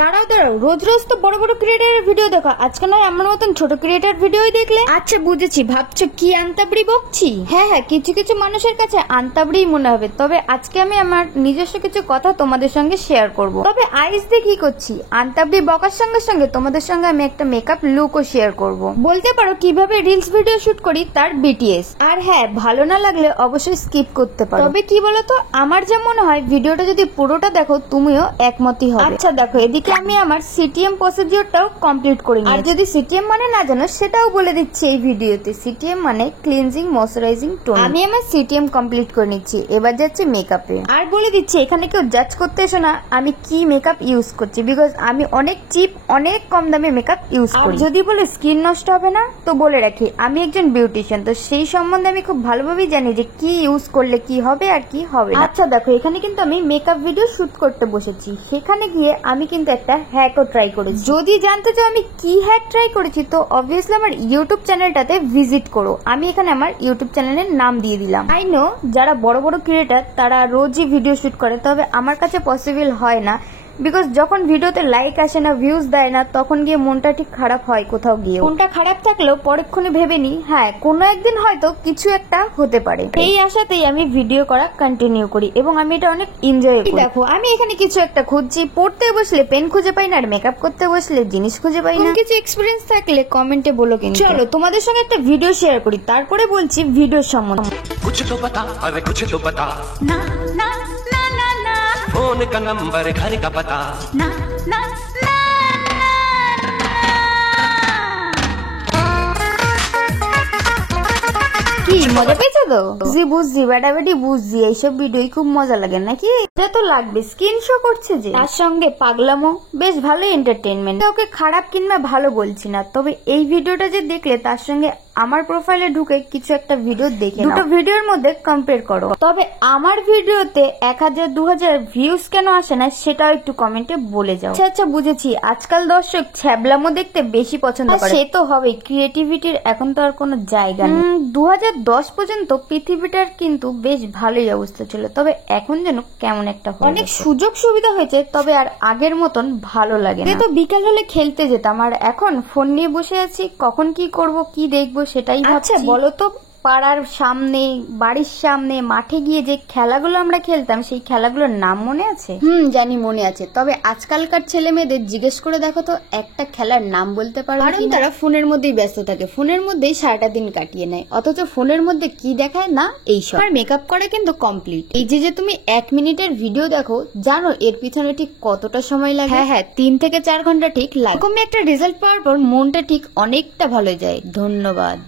দাঁড়াও দাঁড়াও, রোজ রোজ তো বড় বড় ক্রিয়েটারের ভিডিও দেখো, আজকে নয় আমার মতন ছোট ক্রিয়েটার ভিডিওই দেখলে। আচ্ছা বুঝেছি, ভাবছো কি আন্তাবড়ি বকছি। হ্যাঁ হ্যাঁ, কিছু কিছু মানুষের কাছে আন্তাবড়িই মনে হবে। তবে আজকে আমি আমার নিজস্ব কিছু কথা তোমাদের সঙ্গে শেয়ার করব। তবে আইস দিয়ে কি করছি, আন্তাবড়ি বকার সঙ্গে সঙ্গে তোমাদের সঙ্গে আমি একটা মেকআপ লুকও শেয়ার করব। বলতে পারো কিভাবে রিলস ভিডিও শুট করি তার বিটিএস। আর হ্যাঁ, ভালো না লাগলে অবশ্যই স্কিপ করতে পারো। তবে কি বলতো, আমার যা মনে হয় ভিডিওটা যদি পুরোটা দেখো তুমিও একমতই হবে। আচ্ছা দেখো, এদিকে আমি আমার সিটিএম প্রসিডিওরটাও কমপ্লিট করে নিই। আর যদি সিটিএম মানে না জানো সেটাও বলে দিচ্ছি এই ভিডিওতে। সিটিএম মানে ক্লিনজিং ময়শ্চারাইজিং টোন। আমি আমার সিটিএম কমপ্লিট করে নিচ্ছি, এবার যাচ্ছি মেকআপে। আর বলে দিচ্ছি এখানে কেউ জাজ করতে এসো না আমি কি মেকআপ ইউজ করছি, বিকজ আমি অনেক চিপ অনেক কম দামে মেকআপ ইউজ করি। যদি বলে স্কিন নষ্ট হবে না, তো বলে রাখি আমি একজন বিউটিশিয়ান, তো সেই সম্বন্ধে আমি খুব ভালোভাবেই জানি যে কি ইউজ করলে কি হবে আর কি হবে না। আচ্ছা দেখো, এখানে কিন্তু আমি মেকআপ ভিডিও শুট করতে বসেছি। সেখানে গিয়ে আমি কিন্তু একটা হ্যাকও ট্রাই করেছি। যদি জানতে চাও আমি কি হ্যাক ট্রাই করেছি, তো অবভিয়াসলি আমার ইউটিউব চ্যানেলটাতে ভিজিট করো। আমি এখানে আমার ইউটিউব চ্যানেলের নাম দিয়ে দিলাম। আই নো যারা বড় বড় ক্রিয়েটার তারা রোজই ভিডিও শুট করে, তবে আমার কাছে পসিবল হয় না, বিকজ যখন ভিডিওতে লাইক আসে না, ভিউজ দেয় না, তখন গিয়ে মনটা ঠিক খারাপ হয়। কোথাও গিয়ে মনটা খারাপ থাকলেও পরক্ষণে ভেবে নি হ্যাঁ কোনো একদিন হয়তো কিছু একটা হতে পারে। এই আশাতেই আমি ভিডিও করা কন্টিনিউ করি এবং আমি এটা অনেক এনজয় করি। দেখো আমি এখানে কিছু একটা খুঁজছি, পড়তে বসলে পেন খুঁজে পাই না, আর মেকআপ করতে বসলে জিনিস খুঁজে পাই না। কিছু এক্সপিরিয়েন্স থাকলে কমেন্টে বলো। কিন্তু চলো তোমাদের সঙ্গে একটা ভিডিও শেয়ার করি, তারপরে বলছি ভিডিওর সম্বন্ধে। कुछ तो बता, अरे कुछ तो बता ना ना ना ना ना फोन का नंबर, घर का पता ना ना ना কি মজা পেয়েছো তো? বুঝছি বেটাবেটি বুঝছি, এইসব ভিডিওই খুব মজা লাগে নাকি? এটা তো লাগবে, স্ক্রিন শো করছে যে, তার সঙ্গে পাগলামো, বেশ ভালো এন্টারটেনমেন্ট। ওকে খারাপ কিংবা ভালো বলছি না, তবে এই ভিডিওটা যে দেখলে তার সঙ্গে আমার প্রোফাইলে ঢুকে কিছু একটা ভিডিও দেখে দুটো ভিডিওর মধ্যে কম্পেয়ার করো। তবে আমার ভিডিওতে 1000-2000 ভিউজ কেন আসে না সেটাও একটু কমেন্টে বলে যাও। আচ্ছা বুঝেছি, আজকাল দর্শক ছ্যাবলামো দেখতে বেশি পছন্দ করে। সে তো হবে, ক্রিয়েটিভিটির এখন তো আর কোনো জায়গা নেই। 2010 পর্যন্ত পৃথিবীটার কিন্তু বেশ ভালোই অবস্থা ছিল, তবে এখন যেন কেমন একটা অনেক সুযোগ সুবিধা হয়েছে, তবে আর আগের মতন ভালো লাগে না। তো বিকাল হলে খেলতে যেতাম, আর এখন ফোন নিয়ে বসে আছি, কখন কি করব কি দেখবো সেটাই ভাবছি। বলো তো, পাড়ার সামনে বাড়ির সামনে মাঠে গিয়ে যে খেলাগুলো আমরা খেলতাম সেই খেলাগুলোর নাম মনে আছে? জানি মনে আছে, তবে আজকালকার ছেলে মেয়েদের জিজ্ঞেস করে দেখো তো একটা খেলার নাম বলতে পারো? কারণ তারা ফোনের মধ্যেই ব্যস্ত থাকে, ফোনের মধ্যেই সারাটা দিন কাটিয়ে নেয়, অথচ ফোনের মধ্যে কি দেখায় না এইসব। আর মেকআপ করে কিন্তু কমপ্লিট। এই যে তুমি 1 মিনিটের ভিডিও দেখো, জানো এর পিছনে ঠিক কতটা সময় লাগে? হ্যাঁ 3 থেকে 4 ঘন্টা ঠিক লাগে। এরকম একটা রেজাল্ট পাওয়ার পর মনটা ঠিক অনেকটা ভালো যায়। ধন্যবাদ।